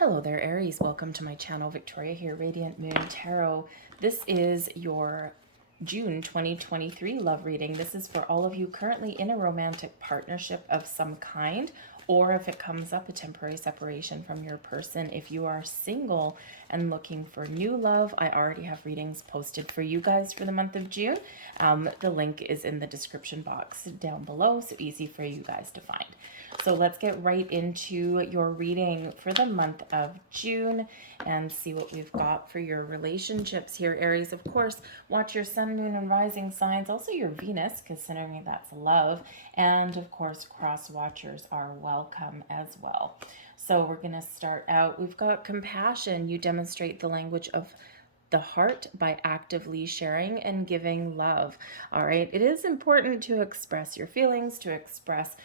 Hello there, Aries. Welcome to my channel. Victoria here, Radiant Moon Tarot. This is your June 2023 love reading. This is for all of you currently in a romantic partnership of some kind, or if it comes up, a temporary separation from your person. If you are single and looking for new love, I already have readings posted for you guys for the month of June. The link is in the description box down below, so easy for you guys to find. So let's get right into your reading for the month of June and see what we've got for your relationships here, Aries. Of course, watch your sun, moon, and rising signs, also your Venus, considering that's love. And of course, cross watchers are welcome as well. So we're going to start out. We've got compassion. You demonstrate the language of the heart by actively sharing and giving love. All right, it is important to express your feelings, to express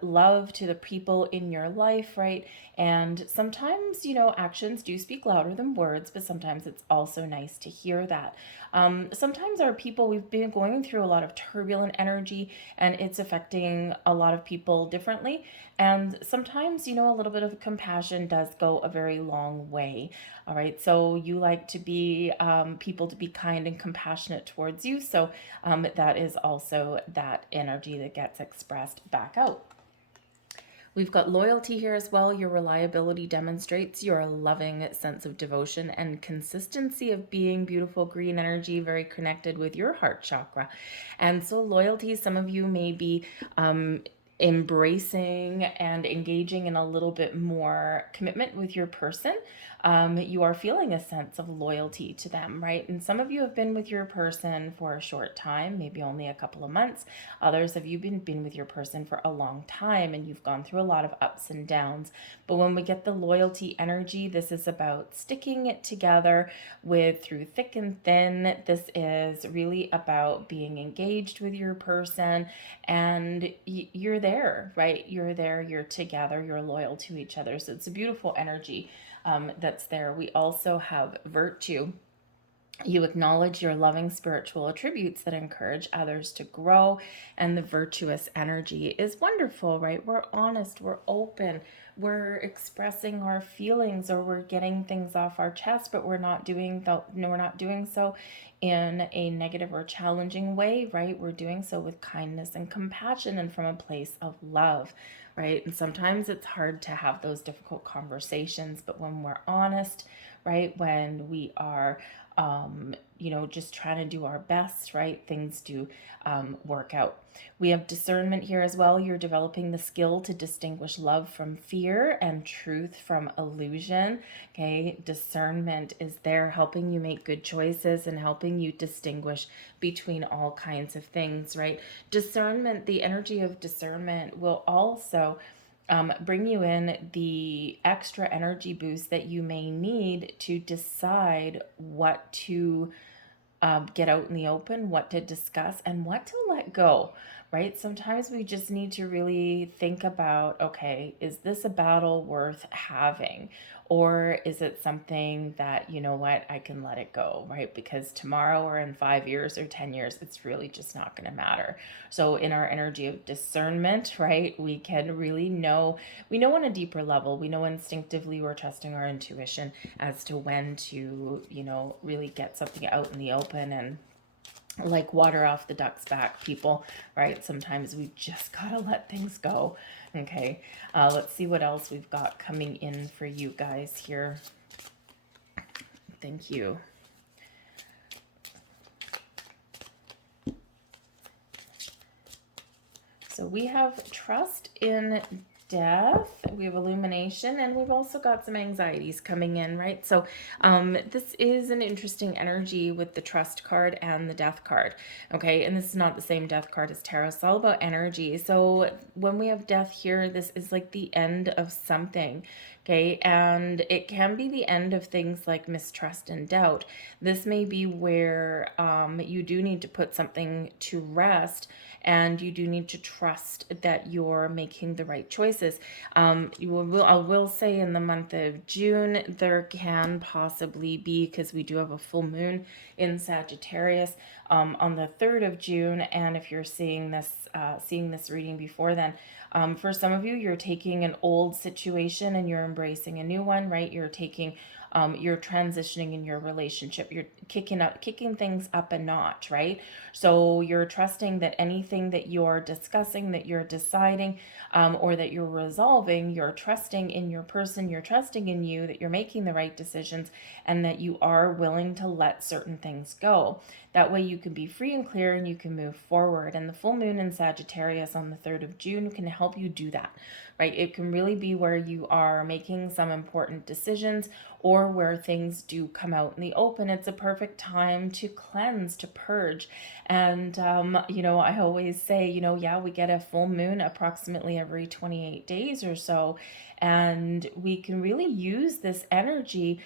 love to the people in your life, right? And sometimes, actions do speak louder than words, but sometimes it's also nice to hear that. Sometimes our people, we've been going through a lot of turbulent energy and it's affecting a lot of people differently. And sometimes, a little bit of compassion does go a very long way. All right, so you like to be people to be kind and compassionate towards you. So that is also that energy that gets expressed back out. We've got loyalty here as well. Your reliability demonstrates your loving sense of devotion and consistency of being. Beautiful green energy, very connected with your heart chakra. And so loyalty, some of you may be embracing and engaging in a little bit more commitment with your person. You are feeling a sense of loyalty to them, right? And some of you have been with your person for a short time, maybe only a couple of months. Others of you been with your person for a long time and you've gone through a lot of ups and downs. But when we get the loyalty energy, this is about sticking it together through thick and thin. This is really about being engaged with your person, and you're there, right? You're there, you're together, you're loyal to each other. So it's a beautiful energy that's there. We also have virtue. You acknowledge your loving spiritual attributes that encourage others to grow, and the virtuous energy is wonderful, right? We're honest, we're open, we're expressing our feelings, or we're getting things off our chest, but we're not doing so in a negative or challenging way, right? We're doing so with kindness and compassion and from a place of love, right? And sometimes it's hard to have those difficult conversations, but when we're honest, right, when we are just trying to do our best, right, things do work out. We have discernment here as well. You're developing the skill to distinguish love from fear and truth from illusion. Okay, discernment is there helping you make good choices and helping you distinguish between all kinds of things, right? Discernment, the energy of discernment will also bring you in the extra energy boost that you may need to decide what to get out in the open, what to discuss, and what to let go, right? Sometimes we just need to really think about, okay, is this a battle worth having? Or is it something that, I can let it go, right? Because tomorrow or in 5 years or 10 years, it's really just not going to matter. So in our energy of discernment, right, we can really we know on a deeper level, we know instinctively we're trusting our intuition as to when to, really get something out in the open and like water off the duck's back, people, right? Sometimes we just gotta let things go. Okay, let's see what else we've got coming in for you guys here. Thank you. So we have trust in death, we have illumination, and we've also got some anxieties coming in, right? So this is an interesting energy with the trust card and the death card, okay? And this is not the same death card as tarot. It's all about energy. So when we have death here, this is like the end of something, okay? And it can be the end of things like mistrust and doubt. This may be where you do need to put something to rest, and you do need to trust that you're making the right choices. I will say in the month of June, there can possibly be, because we do have a full moon in Sagittarius, on the 3rd of June. And if you're seeing this reading before then, for some of you, you're taking an old situation and you're embracing a new one, right? You're transitioning in your relationship. You're kicking things up a notch, right? So you're trusting that anything that you're discussing, that you're deciding, or that you're resolving, you're trusting in your person, you're trusting in you, that you're making the right decisions, and that you are willing to let certain things go. That way you can be free and clear and you can move forward. And the full moon in Sagittarius on the 3rd of June can help you do that, right? It can really be where you are making some important decisions or where things do come out in the open. It's a perfect time to cleanse, to purge. And, I always say, yeah, we get a full moon approximately every 28 days or so. And we can really use this energy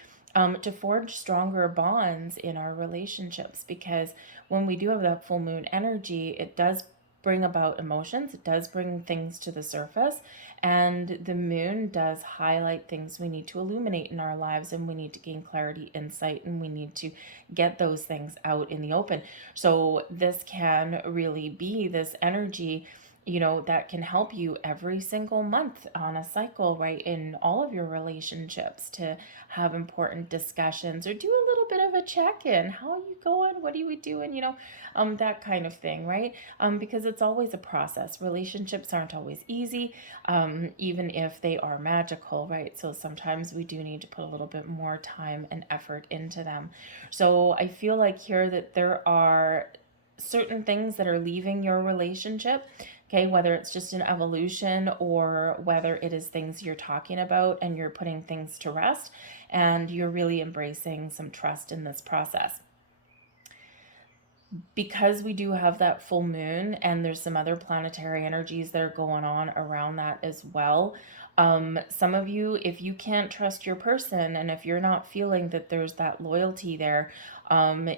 to forge stronger bonds in our relationships, because when we do have that full moon energy, it does bring about emotions, it does bring things to the surface, and the moon does highlight things we need to illuminate in our lives, and we need to gain clarity, insight, and we need to get those things out in the open. So this can really be this energy that can help you every single month on a cycle, right? In all of your relationships, to have important discussions or do a little bit of a check-in. How are you going? What are we doing? That kind of thing, right? Because it's always a process. Relationships aren't always easy, even if they are magical, right? So sometimes we do need to put a little bit more time and effort into them. So I feel like here that there are certain things that are leaving your relationship, okay, whether it's just an evolution or whether it is things you're talking about and you're putting things to rest and you're really embracing some trust in this process. Because we do have that full moon and there's some other planetary energies that are going on around that as well. Some of you, if you can't trust your person and if you're not feeling that there's that loyalty there,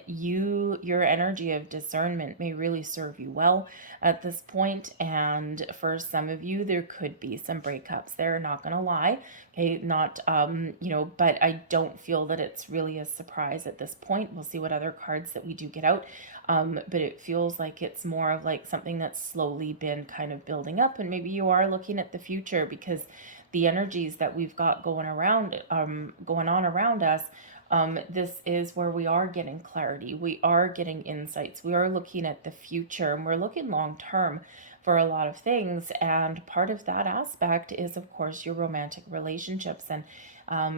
your energy of discernment may really serve you well at this point. And for some of you, there could be some breakups there, not gonna lie. Okay, not, but I don't feel that it's really a surprise at this point. We'll see what other cards that we do get out. But it feels like it's more of like something that's slowly been kind of building up, and maybe you are looking at the future, because the energies that we've got going on around us, this is where we are getting clarity, we are getting insights, we are looking at the future, and we're looking long term for a lot of things. And part of that aspect is, of course, your romantic relationships. And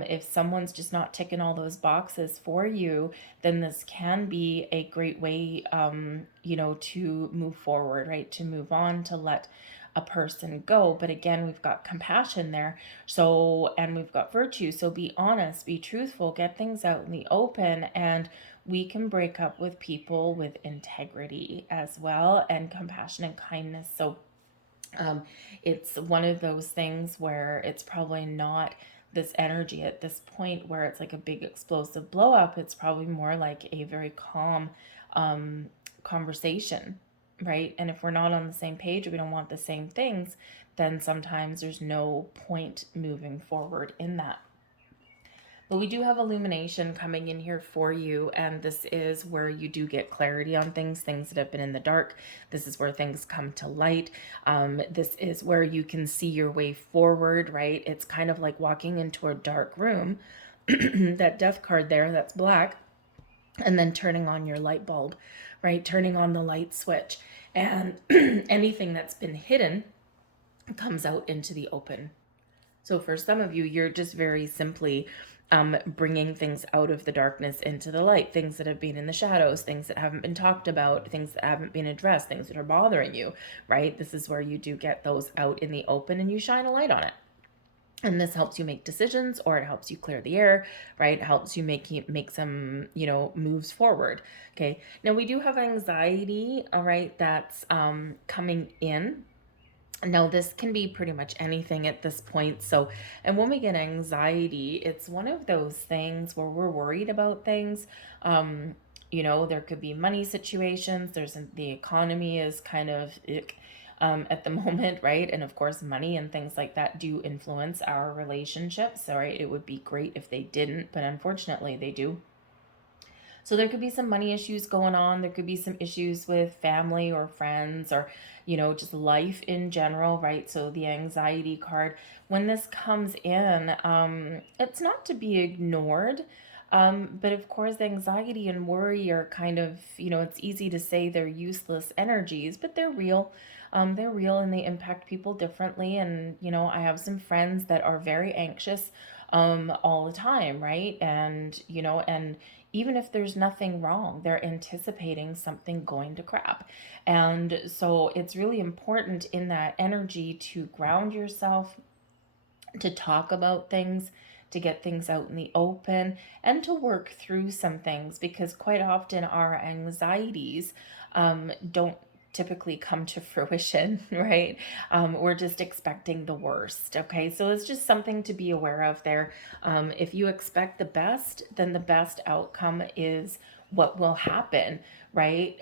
if someone's just not ticking all those boxes for you, then this can be a great way, to move forward, right? To move on, to let a person go. But again, we've got compassion there. So, and we've got virtue. So be honest, be truthful, get things out in the open, and we can break up with people with integrity as well, and compassion and kindness. So it's one of those things where it's probably not this energy at this point where it's like a big explosive blow up. It's probably more like a very calm conversation, right? And if we're not on the same page, or we don't want the same things, then sometimes there's no point moving forward in that. But we do have illumination coming in here for you, and this is where you do get clarity on things that have been in the dark. This is where things come to light. This is where you can see your way forward, right? It's kind of like walking into a dark room, that death card there, that's black, and then turning on your light bulb, right? Turning on the light switch, and anything that's been hidden comes out into the open. So for some of you, you're just very simply bringing things out of the darkness into the light, things that have been in the shadows, things that haven't been talked about, things that haven't been addressed, things that are bothering you, right? This is where you do get those out in the open and you shine a light on it. And this helps you make decisions, or it helps you clear the air, right? It helps you make some, moves forward. Okay. Now we do have anxiety, all right, that's coming in. Now, this can be pretty much anything at this point. So, and when we get anxiety, it's one of those things where we're worried about things. There could be money situations. The economy is kind of at the moment, right? And of course, money and things like that do influence our relationships. So, right, it would be great if they didn't, but unfortunately they do. So there could be some money issues going on. There could be some issues with family or friends or, just life in general, right? So the anxiety card, when this comes in, it's not to be ignored. But of course, anxiety and worry are kind of, it's easy to say they're useless energies, but they're real. They're real and they impact people differently. And, I have some friends that are very anxious all the time, right? And even if there's nothing wrong, they're anticipating something going to crap. And so it's really important in that energy to ground yourself, to talk about things, to get things out in the open, and to work through some things because quite often our anxieties don't typically come to fruition, right? We're just expecting the worst. Okay, so it's just something to be aware of there. If you expect the best, then the best outcome is what will happen, right?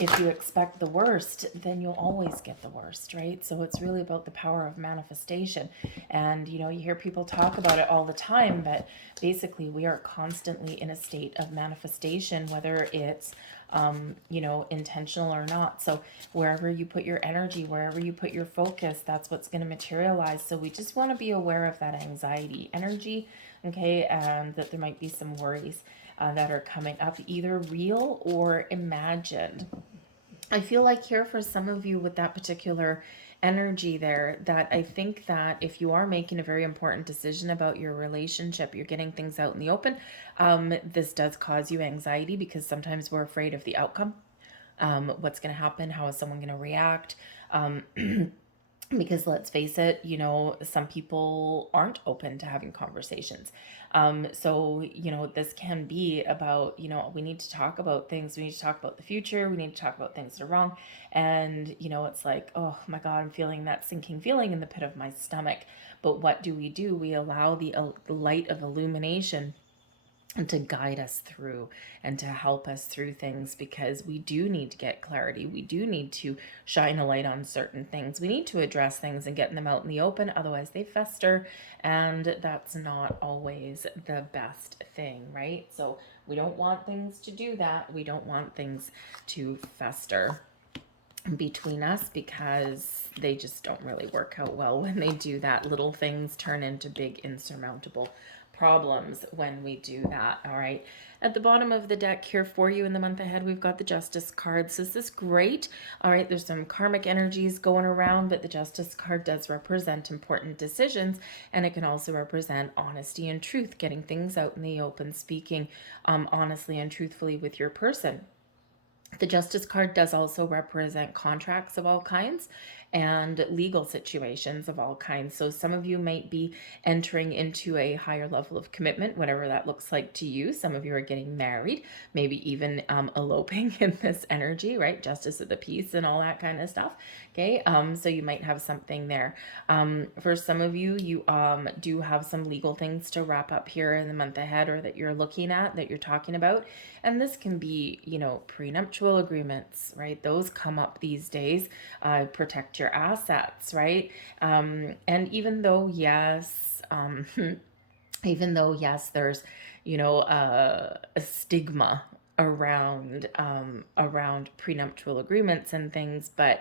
If you expect the worst, then you'll always get the worst, right? So it's really about the power of manifestation. And, you hear people talk about it all the time, but basically we are constantly in a state of manifestation, whether it's, intentional or not. So wherever you put your energy, wherever you put your focus, that's what's going to materialize. So we just want to be aware of that anxiety energy, okay, and that there might be some worries that are coming up, either real or imagined. I feel like here for some of you with that particular energy there, that I think that if you are making a very important decision about your relationship, you're getting things out in the open, this does cause you anxiety because sometimes we're afraid of the outcome. What's going to happen? How is someone going to react? Because let's face it, some people aren't open to having conversations. So, this can be about, we need to talk about things. We need to talk about the future. We need to talk about things that are wrong. And, it's like, oh my God, I'm feeling that sinking feeling in the pit of my stomach. But what do? We allow the light of illumination and to guide us through and to help us through things, because we do need to get clarity. We do need to shine a light on certain things. We need to address things and get them out in the open. Otherwise they fester, and that's not always the best thing, right? So we don't want things to do that. We don't want things to fester between us because they just don't really work out well when they do that. Little things turn into big insurmountable problems when we do that. All right, at the bottom of the deck here for you in the month ahead, we've got the Justice card. So this is great. All right, there's some karmic energies going around, but the Justice card does represent important decisions, and it can also represent honesty and truth, getting things out in the open, speaking honestly and truthfully with your person. The Justice card does also represent contracts of all kinds and legal situations of all kinds. So some of you might be entering into a higher level of commitment, whatever that looks like to you. Some of you are getting married, maybe even eloping in this energy, right? Justice of the peace and all that kind of stuff. Okay, so you might have something there. For some of you, you do have some legal things to wrap up here in the month ahead, or that you're looking at, that you're talking about. And this can be, prenuptial agreements, right? Those come up these days. Protect your assets, right? And even though, yes, there's, a stigma around prenuptial agreements and things, but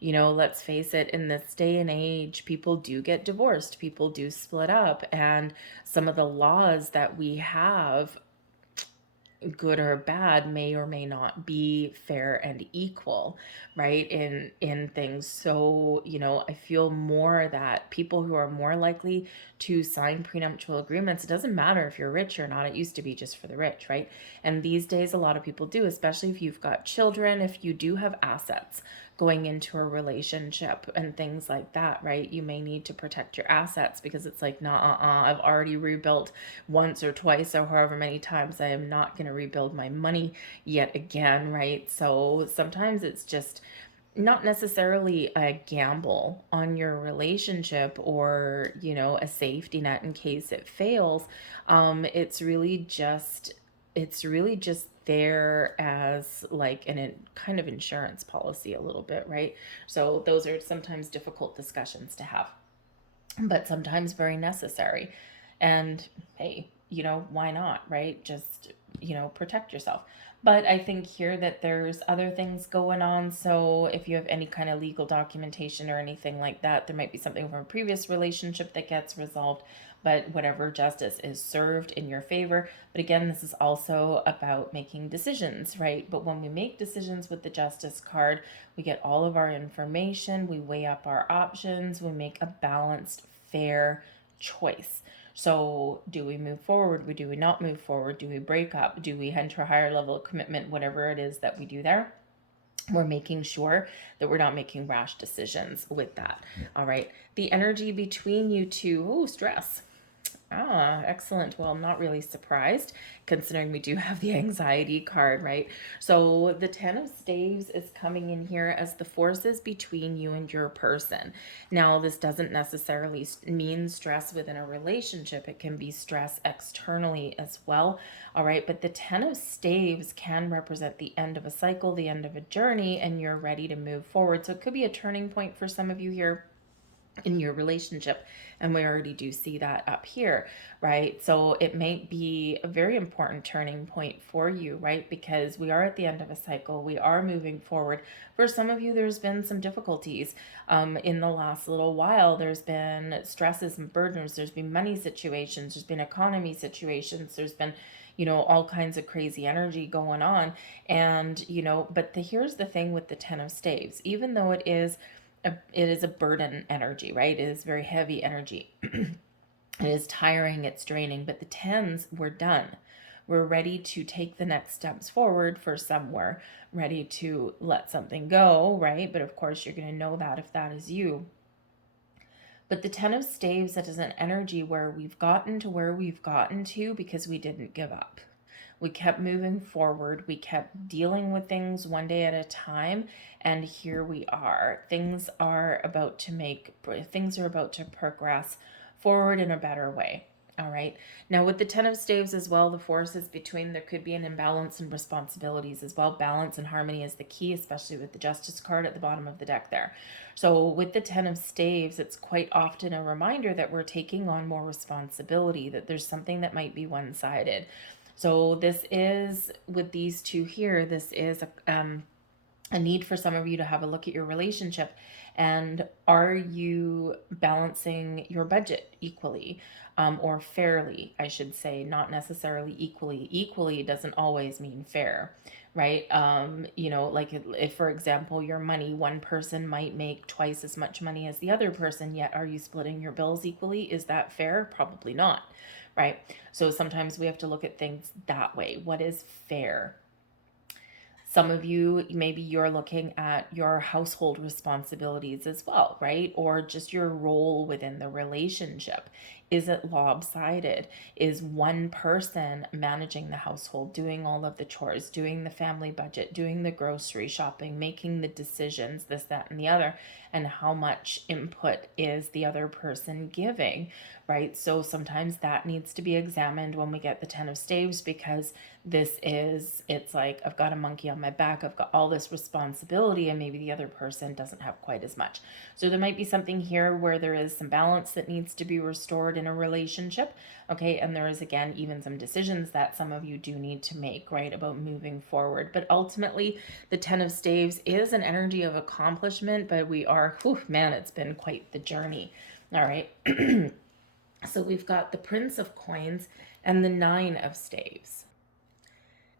let's face it, in this day and age, people do get divorced, people do split up, and some of the laws that we have, good or bad, may or may not be fair and equal, right, in things. So I feel more that people who are more likely to sign prenuptial agreements, it doesn't matter if you're rich or not. It used to be just for the rich, right? And these days a lot of people do, especially if you've got children, if you do have assets going into a relationship and things like that, right? You may need to protect your assets because it's like, nah, I've already rebuilt once or twice or however many times. I am not going to rebuild my money yet again, right? So sometimes it's just not necessarily a gamble on your relationship or, a safety net in case it fails. It's really just there as like kind of insurance policy a little bit, right? So those are sometimes difficult discussions to have, but sometimes very necessary. And hey, why not, right? Just protect yourself. But I think here that there's other things going on. So if you have any kind of legal documentation or anything like that, there might be something from a previous relationship that gets resolved, but whatever, justice is served in your favor. But again, this is also about making decisions, right? But when we make decisions with the justice card, we get all of our information, we weigh up our options, we make a balanced, fair choice. So do we move forward? Do we not move forward? Do we break up? Do we enter a higher level of commitment? Whatever it is that we do there, we're making sure that we're not making rash decisions with that. All right. The energy between you two, oh, stress. Excellent. Well, I'm not really surprised considering we do have the anxiety card, right? So the 10 of Staves is coming in here as the forces between you and your person. Now, this doesn't necessarily mean stress within a relationship. It can be stress externally as well. All right. But the 10 of Staves can represent the end of a cycle, the end of a journey, and you're ready to move forward. So it could be a turning point for some of you here in your relationship, and we already do see that up here, right? So it might be a very important turning point for you, right? Because we are at the end of a cycle, we are moving forward. For some of you, there's been some difficulties in the last little while. There's been stresses and burdens, there's been money situations, there's been economy situations, there's been all kinds of crazy energy going on. And but here's the thing with the 10 of Staves, even though it is a burden energy, right? It is very heavy energy. It is tiring, it's draining, but the 10s, we're done. We're ready to take the next steps forward for somewhere, ready to let something go, right? But of course, you're going to know that if that is you. But the 10 of Staves, that is an energy where we've gotten to where we've gotten to because we didn't give up. We kept moving forward. We kept dealing with things one day at a time. And here we are. Things are about to progress forward in a better way. All right. Now with the 10 of Staves as well, the forces between, there could be an imbalance in responsibilities as well. Balance and harmony is the key, especially with the Justice card at the bottom of the deck there. So with the 10 of Staves, it's quite often a reminder that we're taking on more responsibility, that there's something that might be one-sided. So this is, with these two here, this is a need for some of you to have a look at your relationship. And are you balancing your budget equally or fairly, I should say, not necessarily equally. Equally doesn't always mean fair, right? Like if, for example, your money, one person might make twice as much money as the other person, yet are you splitting your bills equally? Is that fair? Probably not, right? So sometimes we have to look at things that way. What is fair? Some of you, maybe you're looking at your household responsibilities as well, right? Or just your role within the relationship. Is it lopsided? Is one person managing the household, doing all of the chores, doing the family budget, doing the grocery shopping, making the decisions, this, that, and the other? And how much input is the other person giving, right? So sometimes that needs to be examined when we get the 10 of Staves, because it's like, I've got a monkey on my back, I've got all this responsibility, and maybe the other person doesn't have quite as much. So there might be something here where there is some balance that needs to be restored in a relationship, okay? And there is, again, even some decisions that some of you do need to make, right, about moving forward. But ultimately, the 10 of Staves is an energy of accomplishment, but we are, man, it's been quite the journey. All right. So we've got the Prince of Coins and the 9 of Staves.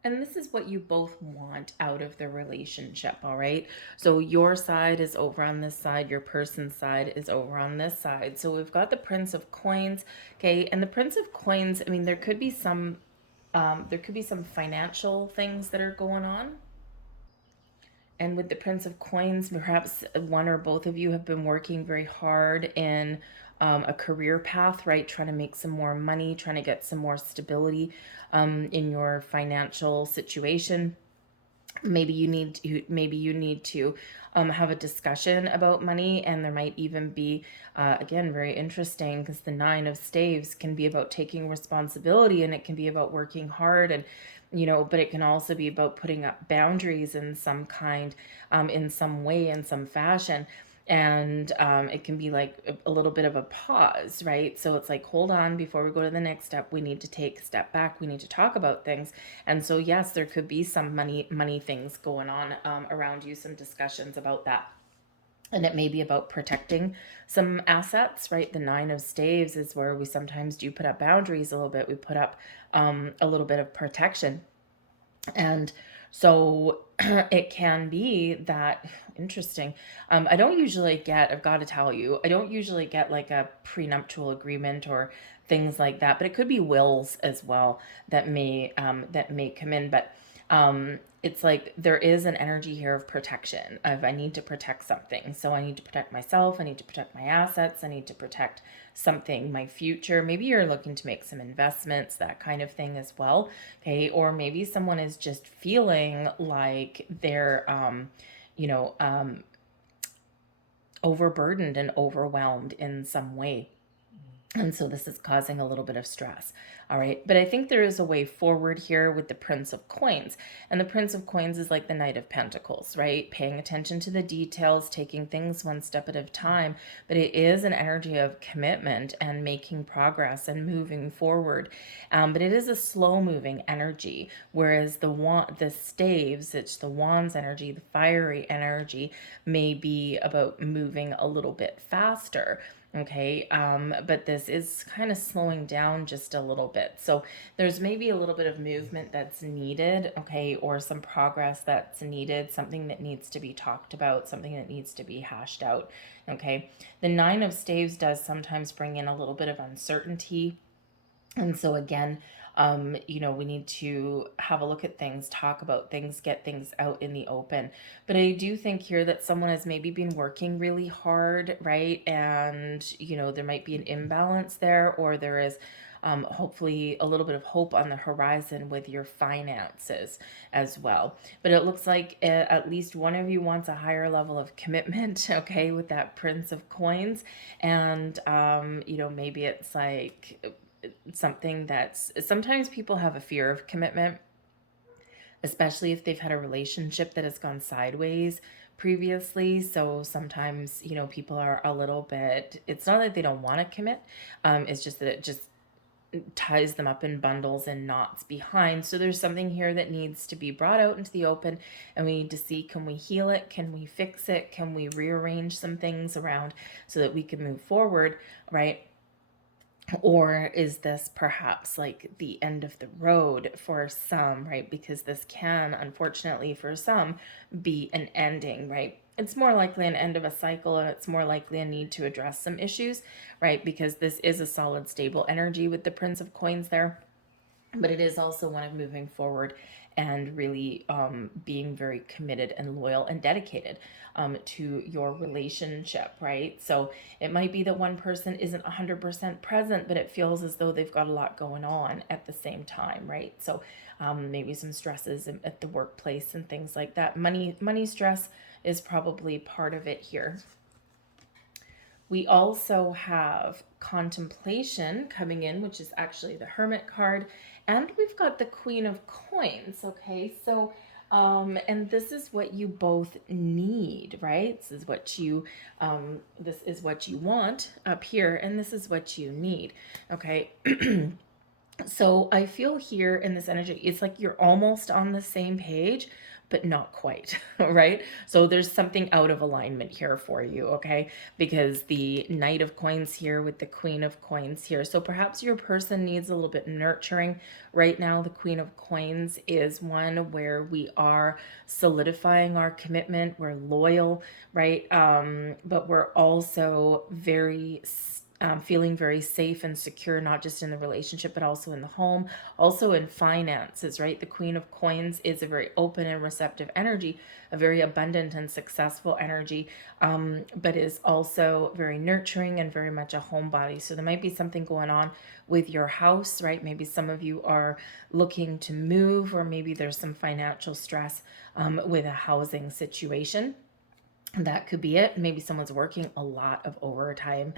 And this is what you both want out of the relationship, all right? So your side is over on this side, your person's side is over on this side. So we've got the Prince of Coins, okay? And the Prince of Coins, I mean, there could be some financial things that are going on. And with the Prince of Coins, perhaps one or both of you have been working very hard in a career path, right? Trying to make some more money, trying to get some more stability in your financial situation. Maybe you need to have a discussion about money, and there might even be, again, very interesting, because the 9 of Staves can be about taking responsibility, and it can be about working hard, and but it can also be about putting up boundaries in some kind, in some way, in some fashion. And it can be like a little bit of a pause, right? So it's like, hold on, before we go to the next step, we need to take a step back. We need to talk about things. And so, yes, there could be some money things going on around you, some discussions about that. And it may be about protecting some assets, right? The nine of staves is where we sometimes do put up boundaries a little bit. We put up a little bit of protection. And so it can be that interesting. I don't usually get, I've got to tell you, I don't usually get like a prenuptial agreement or things like that, but it could be wills as well that may come in. But it's like there is an energy here of protection, of I need to protect something. So I need to protect myself, I need to protect my assets, I need to protect something, my future. Maybe you're looking to make some investments, that kind of thing as well. Okay. Or maybe someone is just feeling like they're you know, overburdened and overwhelmed in some way. And so this is causing a little bit of stress. All right. But I think there is a way forward here with the Prince of Coins. And the Prince of Coins is like the Knight of Pentacles, right? Paying attention to the details, taking things one step at a time. But it is an energy of commitment and making progress and moving forward. But it is a slow moving energy. Whereas the staves, it's the wands energy, the fiery energy, may be about moving a little bit faster. Okay, but this is kind of slowing down just a little bit. So there's maybe a little bit of movement that's needed, okay, or some progress that's needed, something that needs to be talked about, something that needs to be hashed out, okay. The Nine of Staves does sometimes bring in a little bit of uncertainty. And so again, we need to have a look at things, talk about things, get things out in the open. But I do think here that someone has maybe been working really hard, right? And, there might be an imbalance there, or there is hopefully a little bit of hope on the horizon with your finances as well. But it looks like at least one of you wants a higher level of commitment, okay, with that Prince of Coins. And, maybe it's like something that's sometimes people have a fear of commitment, especially if they've had a relationship that has gone sideways previously. So sometimes, people are a little bit, it's not that they don't want to commit. It's just that it just ties them up in bundles and knots behind. So there's something here that needs to be brought out into the open, and we need to see, can we heal it? Can we fix it? Can we rearrange some things around so that we can move forward, right? Or is this perhaps like the end of the road for some, right? Because this can, unfortunately, for some, be an ending, right? It's more likely an end of a cycle, and it's more likely a need to address some issues, right? Because this is a solid, stable energy with the Prince of Coins there. But it is also one of moving forward and really being very committed and loyal and dedicated to your relationship, right? So it might be that one person isn't 100% present, but it feels as though they've got a lot going on at the same time, right? So maybe some stresses at the workplace and things like that. Money stress is probably part of it here. We also have contemplation coming in, which is actually the Hermit card. And we've got the Queen of Coins, okay? So, and this is what you both need, right? This is what you want up here, and this is what you need, okay? So I feel here in this energy, it's like you're almost on the same page, but not quite, right? So there's something out of alignment here for you, okay? Because the Knight of Coins here with the Queen of Coins here. So perhaps your person needs a little bit nurturing. Right now, the Queen of Coins is one where we are solidifying our commitment. We're loyal, right? But we're also very feeling very safe and secure, not just in the relationship, but also in the home, also in finances, right? The Queen of Coins is a very open and receptive energy, a very abundant and successful energy, but is also very nurturing and very much a homebody. So there might be something going on with your house, right? Maybe some of you are looking to move, or maybe there's some financial stress with a housing situation. That could be it. Maybe someone's working a lot of overtime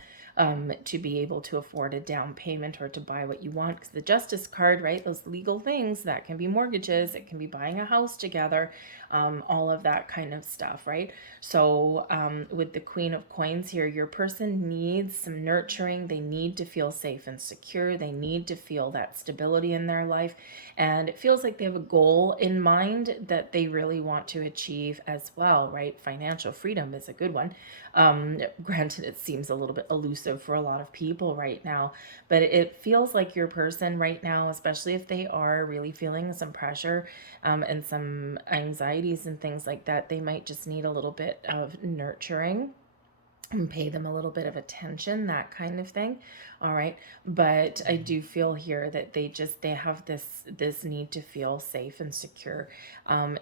to be able to afford a down payment or to buy what you want. Because the Justice card, right? Those legal things, that can be mortgages, it can be buying a house together, all of that kind of stuff, right? So with the Queen of Coins here, your person needs some nurturing. They need to feel safe and secure. They need to feel that stability in their life. And it feels like they have a goal in mind that they really want to achieve as well, right? Financial freedom is a good one. Granted, it seems a little bit elusive for a lot of people right now, but it feels like your person right now, especially if they are really feeling some pressure and some anxieties and things like that, they might just need a little bit of nurturing and pay them a little bit of attention, that kind of thing. All right, but I do feel here that they have this need to feel safe and secure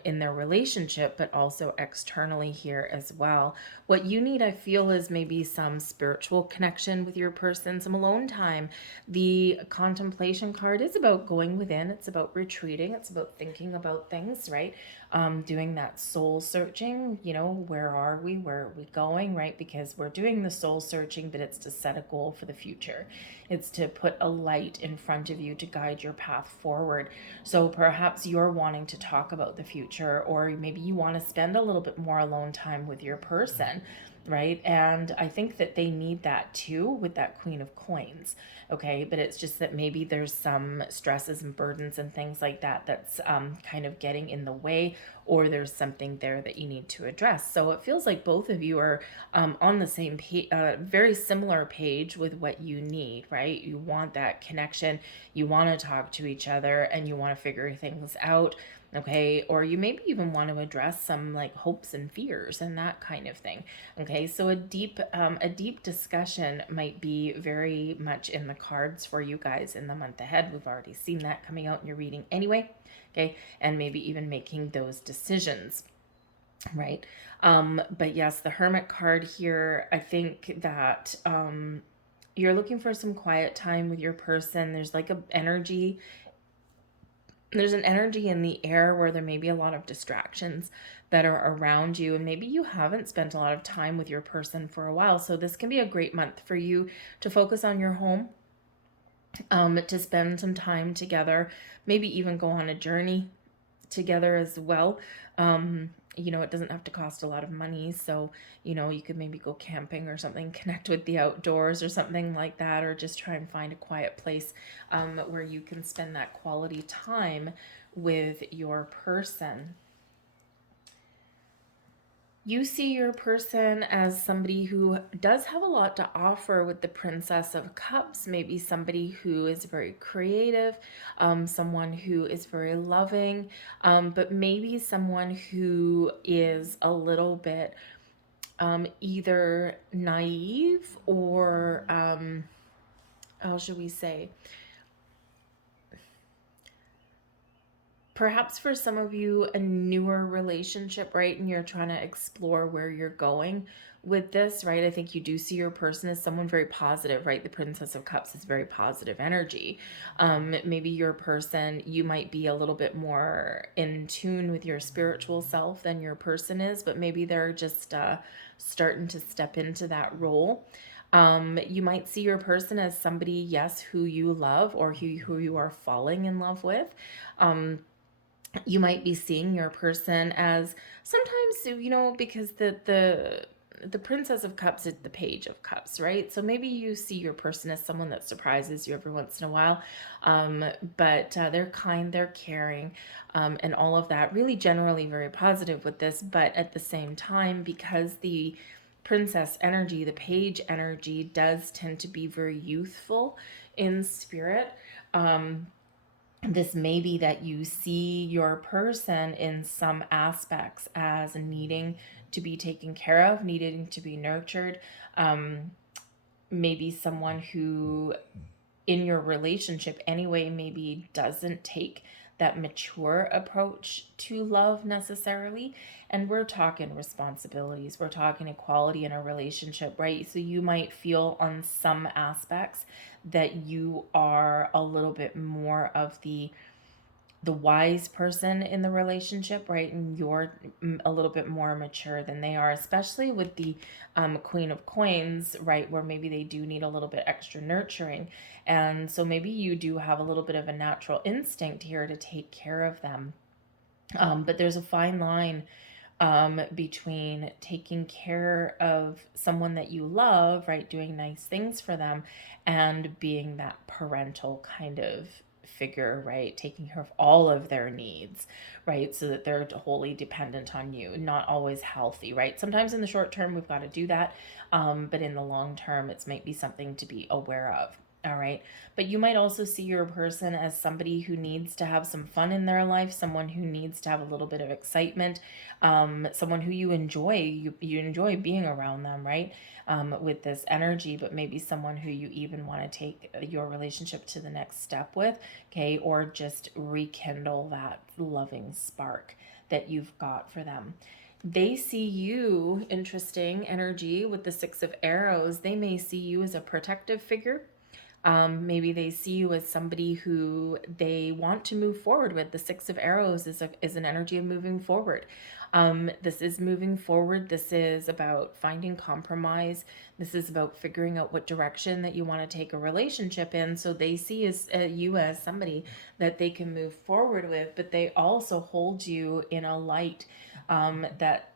in their relationship, but also externally here as well. What you need, I feel, is maybe some spiritual connection with your person, some alone time. The contemplation card is about going within, it's about retreating, it's about thinking about things, right? Doing that soul searching, where are we, where are we going, right? Because we're doing the soul searching, but it's to set a goal for the future. It's to put a light in front of you to guide your path forward. So perhaps you're wanting to talk about the future, or maybe you want to spend a little bit more alone time with your person, right? And I think that they need that too with that Queen of Coins. Okay, but it's just that maybe there's some stresses and burdens and things like that that's kind of getting in the way, or there's something there that you need to address. So it feels like both of you are on the same page, very similar page with what you need, right? You want that connection, you want to talk to each other, and you want to figure things out. Okay, or you maybe even want to address some like hopes and fears and that kind of thing. Okay, so a deep discussion might be very much in the cards for you guys in the month ahead. We've already seen that coming out in your reading anyway. Okay, and maybe even making those decisions, right? But yes, the Hermit card here, I think that you're looking for some quiet time with your person. There's like there's an energy in the air where there may be a lot of distractions that are around you, and maybe you haven't spent a lot of time with your person for a while. So this can be a great month for you to focus on your home, to spend some time together, maybe even go on a journey together as well. It doesn't have to cost a lot of money. So, you could maybe go camping or something, connect with the outdoors or something like that, or just try and find a quiet place where you can spend that quality time with your person. You see your person as somebody who does have a lot to offer with the Princess of Cups, maybe somebody who is very creative, someone who is very loving, but maybe someone who is a little bit either naive or, how should we say, perhaps for some of you, a newer relationship, right? And you're trying to explore where you're going with this, right? I think you do see your person as someone very positive, right? The Princess of Cups is very positive energy. Maybe your person, you might be a little bit more in tune with your spiritual self than your person is, but maybe they're just starting to step into that role. You might see your person as somebody, yes, who you love or who you are falling in love with. You might be seeing your person as sometimes, because the Princess of Cups is the Page of Cups, right? So maybe you see your person as someone that surprises you every once in a while, but they're kind, they're caring, and all of that. Really, generally very positive with this, but at the same time, because the princess energy, the page energy, does tend to be very youthful in spirit. This may be that you see your person in some aspects as needing to be taken care of, needing to be nurtured. Maybe someone who in your relationship anyway maybe doesn't take that mature approach to love necessarily. And we're talking responsibilities, we're talking equality in a relationship, right? So you might feel on some aspects that you are a little bit more of the the wise person in the relationship, right? And you're a little bit more mature than they are, especially with the Queen of Coins, right? Where maybe they do need a little bit extra nurturing. And so maybe you do have a little bit of a natural instinct here to take care of them. But there's a fine line between taking care of someone that you love, right? Doing nice things for them, and being that parental kind of figure, right? Taking care of all of their needs, right? So that they're wholly dependent on you, not always healthy, right? Sometimes in the short term, we've got to do that. But in the long term, it's might be something to be aware of. All right. But you might also see your person as somebody who needs to have some fun in their life, someone who needs to have a little bit of excitement, someone who you enjoy, you enjoy being around them, right? With this energy, but maybe someone who you even want to take your relationship to the next step with, okay? Or just rekindle that loving spark that you've got for them. They see you, interesting energy with the Six of Arrows. They may see you as a protective figure. Maybe they see you as somebody who they want to move forward with. The Six of Arrows is an energy of moving forward. This is moving forward. This is about finding compromise. This is about figuring out what direction that you want to take a relationship in. So they see you as somebody that they can move forward with, but they also hold you in a light that,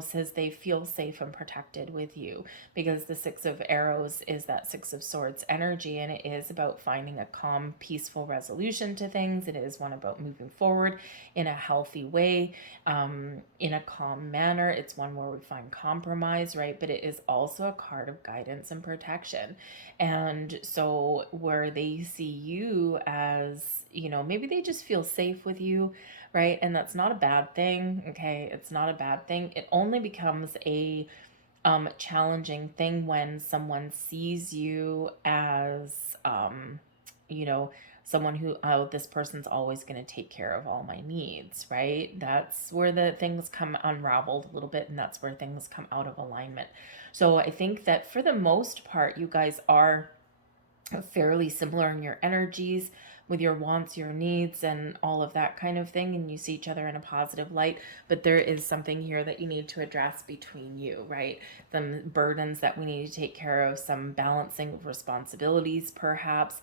says they feel safe and protected with you, because the Six of Arrows is that Six of Swords energy, and it is about finding a calm, peaceful resolution to things. It is one about moving forward in a healthy way, in a calm manner. It's one where we find compromise, right? But it is also a card of guidance and protection. And so where they see you as, maybe they just feel safe with you, right? And that's not a bad thing, okay? It's not a bad thing. It only becomes a challenging thing when someone sees you as, someone who, oh, this person's always going to take care of all my needs, right? That's where the things come unraveled a little bit, and that's where things come out of alignment. So I think that for the most part, you guys are fairly similar in your energies, with your wants, your needs, and all of that kind of thing, and you see each other in a positive light. But there is something here that you need to address between you, right? Some burdens that we need to take care of, some balancing of responsibilities, perhaps,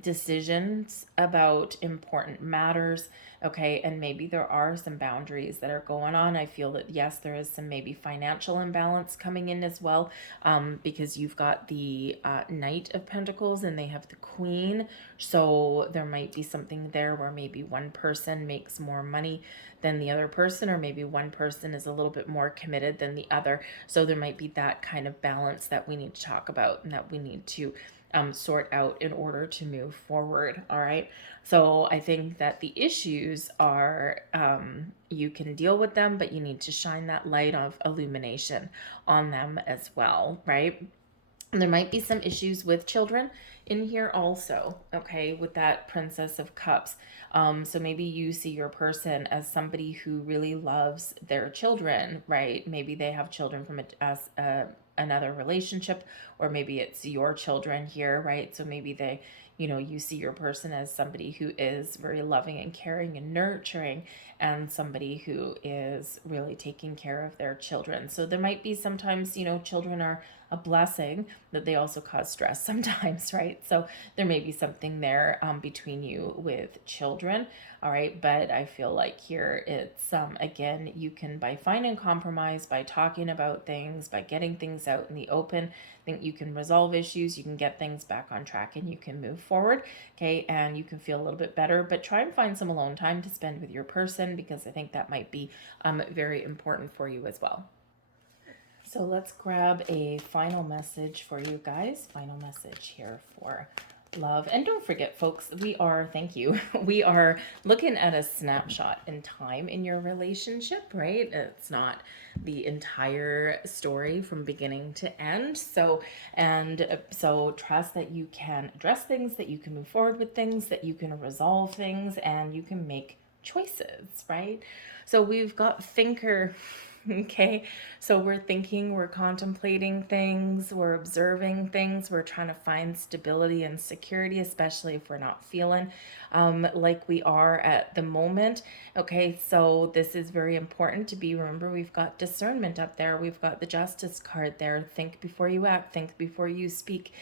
decisions about important matters, okay? And maybe there are some boundaries that are going on. I feel that, yes, there is some maybe financial imbalance coming in as well, because you've got the Knight of Pentacles and they have the Queen. So there might be something there where maybe one person makes more money than the other person, or maybe one person is a little bit more committed than the other. So there might be that kind of balance that we need to talk about and that we need to sort out in order to move forward. All right. So I think that the issues are, you can deal with them, but you need to shine that light of illumination on them as well, right? And there might be some issues with children in here also, okay, with that Princess of Cups. So maybe you see your person as somebody who really loves their children, right? Maybe they have children from another relationship, or maybe it's your children here, right? So maybe they, you see your person as somebody who is very loving and caring and nurturing, and somebody who is really taking care of their children. So there might be sometimes, children are a blessing, that they also cause stress sometimes, right? So there may be something there between you with children. All right. But I feel like here it's, again, you can, by finding compromise, by talking about things, by getting things out in the open, I think you can resolve issues, you can get things back on track, and you can move forward. Okay. And you can feel a little bit better, but try and find some alone time to spend with your person, because I think that might be very important for you as well. So let's grab a final message for you guys. Final message here for love. And don't forget, folks, thank you, we are looking at a snapshot in time in your relationship, right? It's not the entire story from beginning to end. So trust that you can address things, that you can move forward with things, that you can resolve things, and you can make choices, right? So we've got thinker, Okay, so we're thinking, we're contemplating things, we're observing things, we're trying to find stability and security, especially if we're not feeling like we are at the moment. Okay, so this is very important to be. Remember, we've got discernment up there, we've got the justice card there. Think before you act, think before you speak.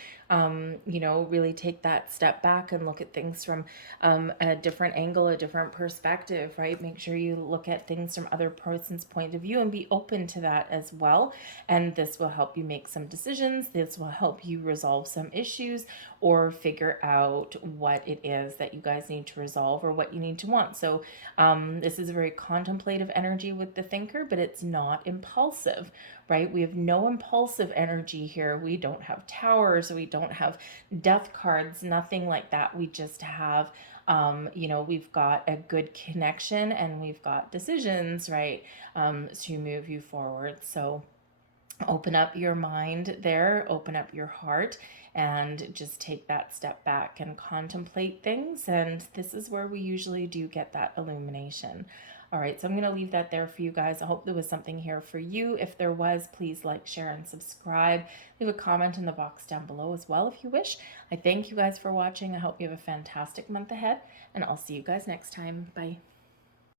Really take that step back and look at things from a different angle, a different perspective, right? Make sure you look at things from other person's point of view and be open to that as well. And this will help you make some decisions. This will help you resolve some issues or figure out what it is that you guys need to resolve or what you need to want. So this is a very contemplative energy with the thinker, but it's not impulsive, right? We have no impulsive energy here. We don't have towers. We don't have death cards, nothing like that. We just have we've got a good connection and we've got decisions, right, to move you forward. So open up your mind there, open up your heart, and just take that step back and contemplate things. And this is where we usually do get that illumination. All right, so I'm going to leave that there for you guys. I hope there was something here for you. If there was, please like, share, and subscribe. Leave a comment in the box down below as well if you wish. I thank you guys for watching. I hope you have a fantastic month ahead, and I'll see you guys next time. Bye.